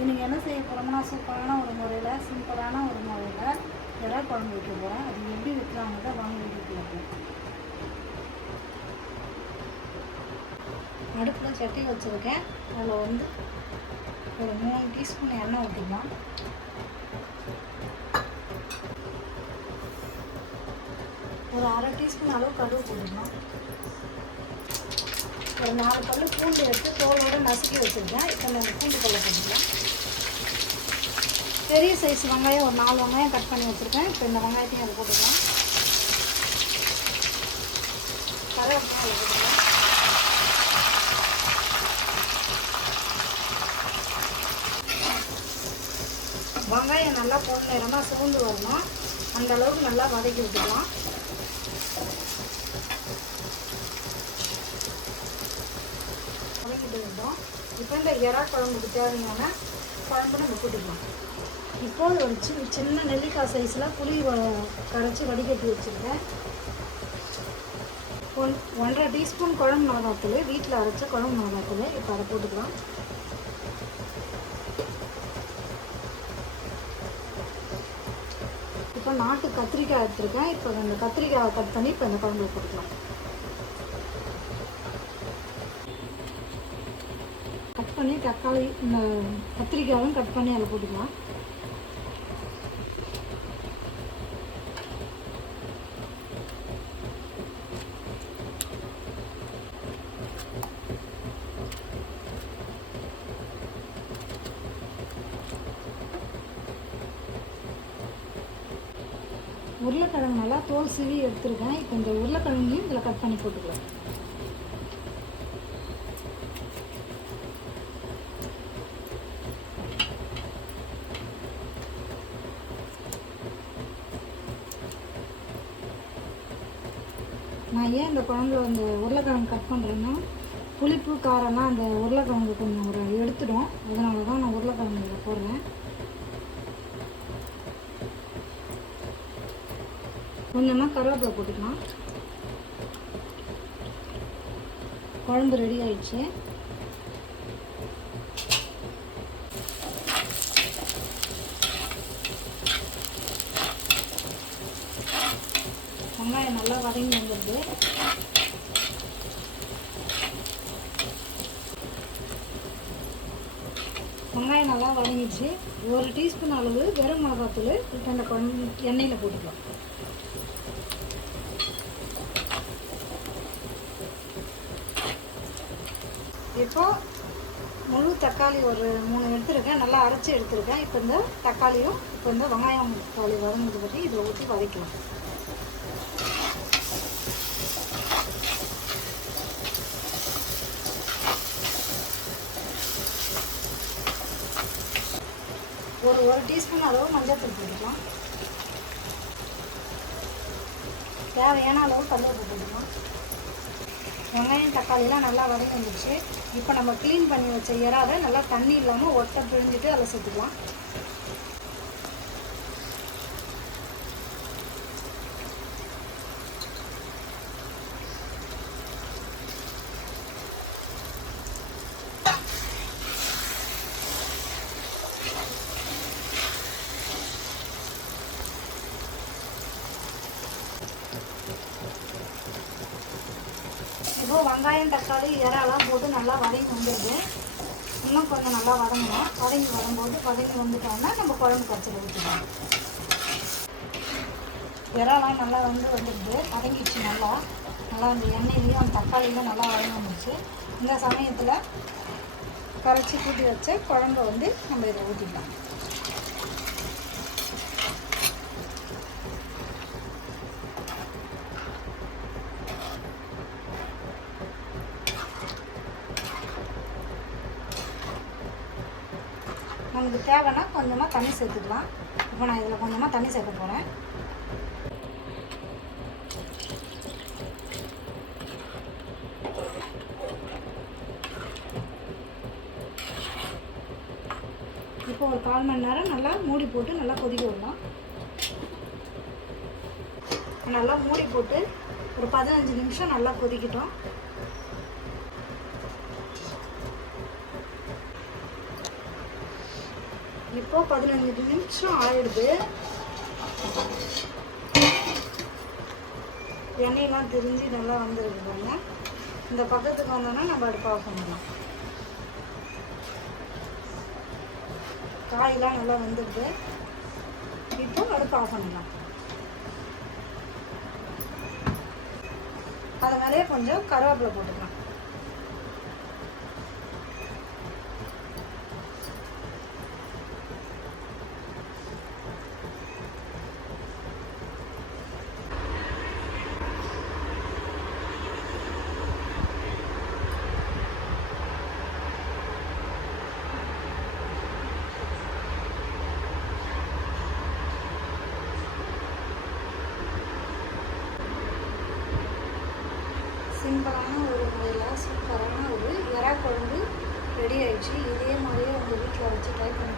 இன்றைக்கி என்ன செய்ய போகிறோம்னா சூப்பரான ஒரு முறையில் சிம்பிளான ஒரு முறையில் இறா குழம்பு வைக்க போகிறேன். அது எப்படி வைக்கலாங்கிறத வாங்க வீட்டுக்குள்ள போகும். அடுப்பில் சட்டி வச்சுருக்கேன். அதில் ஒரு 3 டீஸ்பூன் எண்ணெய் ஊற்றிக்கலாம். ஒரு அரை டீஸ்பூன் அளவு கடுகு போட்டுக்கலாம். ஒரு 4 பல் பூண்டு எடுத்து தோலோடு நசுக்கி வச்சுருக்கேன். இப்போ இந்த பூண்டு பல்லை போட்டுக்கலாம். பெரிய சைஸ் வெங்காயம் ஒரு 4 வெங்காயம் கட் பண்ணி வச்சுருக்கேன். இப்போ இந்த வெங்காயத்தையும் அதை போட்டுக்கலாம். கருவேப்பிலை அதை போட்டுக்கலாம். வெங்காயம் நல்லா பொன்னிறமாக சிவந்து வரணும். அந்த அளவுக்கு நல்லா வதக்கி விட்டுக்கலாம். வதக்கிட்டு இருந்தோம். இப்போ இந்த இறா குழம்புக்கு தேவையான குழம்பு நம்ம கூட்டிக்கலாம். இப்போது ஒரு சின்ன நெல்லிக்காய் சைஸில் புளி கரைச்சி வடிகட்டி வச்சுருக்கேன். 1.5 டீஸ்பூன் குழம்பு மிளகாத்தூள், வீட்டில் அரைச்ச குழம்பு மிளகாத்தூள். இப்போ அதை போட்டுக்கலாம். இப்போ நாட்டு கத்திரிக்காய் எடுத்துருக்கேன். இப்போ அந்த கத்திரிக்காயை கட் பண்ணி இப்போ இந்த குழம்புல போட்டுக்கலாம். கட் பண்ணி தக்காளி இந்த கத்திரிக்காயும் கட் பண்ணி அதில் போட்டுக்கலாம். உருளைக்கிழங்கு நல்லா தோல் சீவி எடுத்துருக்கேன். இப்போ இந்த உருளைக்கிழங்கையும் இதில் கட் பண்ணி போட்டுக்கலாம். நான் ஏன் இந்த குழம்புல அந்த உருளைக்கிழங்கு கட் பண்ணுறேன்னா, புளிப்பு காரம்லாம் அந்த உருளைக்கிழங்கு கொஞ்சம் எடுத்துடும். அதனால தான் நான் உருளைக்கிழங்கு இதில் போடுறேன். கொஞ்சமாக கருவேப்பிலை போட்டுக்கலாம். குழம்பு ரெடி ஆயிடுச்சு. வெங்காயம் நல்லா வதங்கி வந்துடுது. வெங்காயம் நல்லா வதங்கிடுச்சு. 1 டீஸ்பூன் அளவு வெறும் மிளகாத்தூள் இப்போ இந்த குழம்பு எண்ணெயில் போட்டுக்கலாம். இப்போது முழு தக்காளி ஒரு 3 எடுத்துருக்கேன். நல்லா அரைச்சி எடுத்துருக்கேன். இப்போ இந்த தக்காளியும் இப்போ இந்த வெங்காயம் தக்காளி வதங்கிட்டு பற்றி இதில் ஊற்றி வதக்கலாம். ஒரு டீஸ்பூன் அளவு மஞ்சள் தூள் போட்டுக்கலாம். தேவையான அளவு கருவேப்பிலை போட்டுக்கலாம். வெங்காயம் தக்காளிலாம் நல்லா வதங்கி வந்துச்சு. இப்போ நம்ம க்ளீன் பண்ணி வச்ச இறாவை நல்லா தண்ணி இல்லாமல் ஒட்டை பிழிஞ்சிட்டு அதை சேர்த்துக்கலாம். இப்போ வெங்காயம் தக்காளி இறாலாம் போட்டு நல்லா வதங்கி வந்துடுது. இன்னும் கொஞ்சம் நல்லா வதங்கணும். வதங்கி வந்துட்டோம்னா நம்ம குழம்பு கரைச்சல் ஊற்றிக்கலாம். இறாலாம் நல்லா வந்துடுது. வதங்கிடுச்சு. நல்லா அந்த எண்ணெயிலையும் அந்த தக்காளியிலும் நல்லா வதங்கி வந்துடுச்சு. இந்த சமயத்தில் கரைச்சி கூட்டி வச்ச குழம்பை நம்ம இதை ஊற்றிக்கலாம். நமக்கு தேவைன்னா கொஞ்சமாக தண்ணி சேர்த்துக்கலாம். இப்போ நான் இதில் கொஞ்சமாக தண்ணி சேர்க்க போகிறேன். இப்போ ஒரு 1/4 மணி நேரம் நல்லா மூடி போட்டு நல்லா கொதிக்க விடலாம். நல்லா மூடி போட்டு ஒரு 15 நிமிஷம் நல்லா கொதிக்கட்டும். இப்போ 15 நிமிஷம் ஆயிடுது. எண்ணெயெல்லாம் திரிஞ்சு நல்லா வந்துருக்கு பாருங்க. இந்த பக்கத்துக்கு வந்தோன்னா நம்ம அடுப்பு ஆஃப் பண்ணலாம். காயெல்லாம் நல்லா வந்துடுது. இப்போ அடுப்பு ஆஃப் பண்ணலாம். அது மேலேயே கொஞ்சம் கருவேப்பிலை போட்டுக்கலாம். சிம்பிளான ஒரு முறையில் சூப்பரான ஒரு எறா குழம்பு ரெடி ஆயிடுச்சு. இதே மாதிரியே உங்கள் வீட்டில் வச்சு ட்ரை பண்ணி